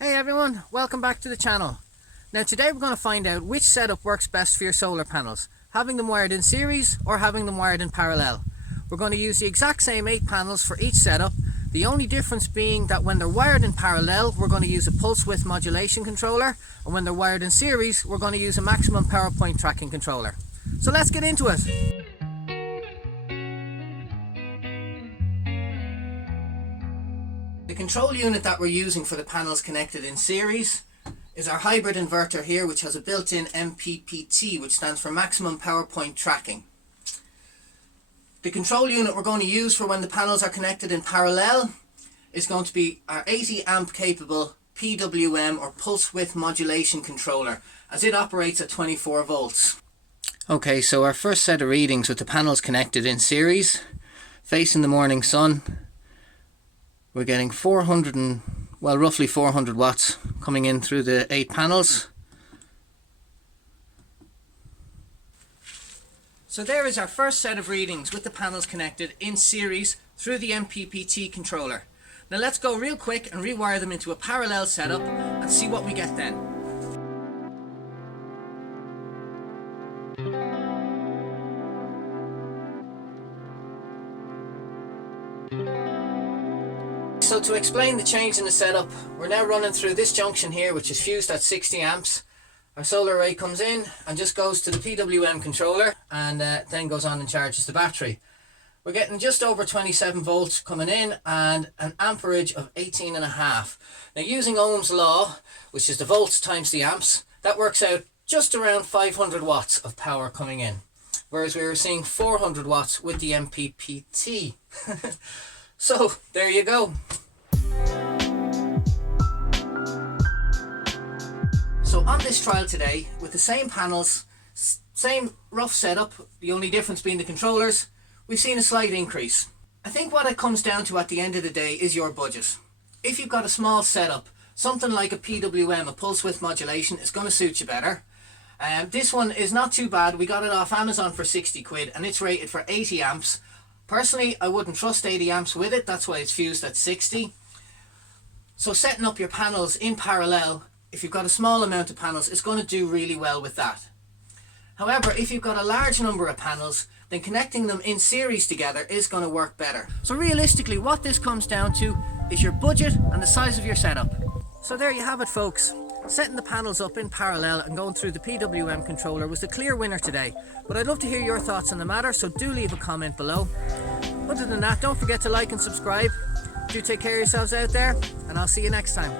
Hey everyone, welcome back to the channel. Now today we're going to find out which setup works best for your solar panels, having them wired in series or having them wired in parallel. We're going to use the exact same 8 panels for each setup, the only difference being that when they're wired in parallel we're going to use a pulse width modulation controller, and when they're wired in series we're going to use a maximum power point tracking controller. So let's get into it. The control unit that we're using for the panels connected in series is our hybrid inverter here, which has a built-in MPPT, which stands for maximum power point tracking. The control unit we're going to use for when the panels are connected in parallel is going to be our 80 amp capable PWM or pulse width modulation controller, as it operates at 24 volts. Okay, so our first set of readings with the panels connected in series, facing the morning sun, we're getting roughly 400 watts coming in through the 8 panels. So there is our first set of readings with the panels connected in series through the MPPT controller. Now let's go real quick and rewire them into a parallel setup and see what we get then. So to explain the change in the setup, we're now running through this junction here, which is fused at 60 amps. Our solar array comes in and just goes to the PWM controller and then goes on and charges the battery. We're getting just over 27 volts coming in and an amperage of 18.5. Now using Ohm's law, which is the volts times the amps, that works out just around 500 watts of power coming in. Whereas we were seeing 400 watts with the MPPT. So there you go. So on this trial today, with the same panels, same rough setup, the only difference being the controllers, we've seen a slight increase. I think what it comes down to at the end of the day is your budget. If you've got a small setup, something like a PWM, a pulse width modulation, is going to suit you better. This one is not too bad. We got it off Amazon for 60 quid and it's rated for 80 amps. Personally, I wouldn't trust 80 amps with it, that's why it's fused at 60. So setting up your panels in parallel, if you've got a small amount of panels, it's going to do really well with that. However, if you've got a large number of panels, then connecting them in series together is going to work better. So realistically, what this comes down to is your budget and the size of your setup. So there you have it, folks. Setting the panels up in parallel and going through the PWM controller was the clear winner today. But I'd love to hear your thoughts on the matter, so do leave a comment below. Other than that, don't forget to like and subscribe. Do take care of yourselves out there, and I'll see you next time.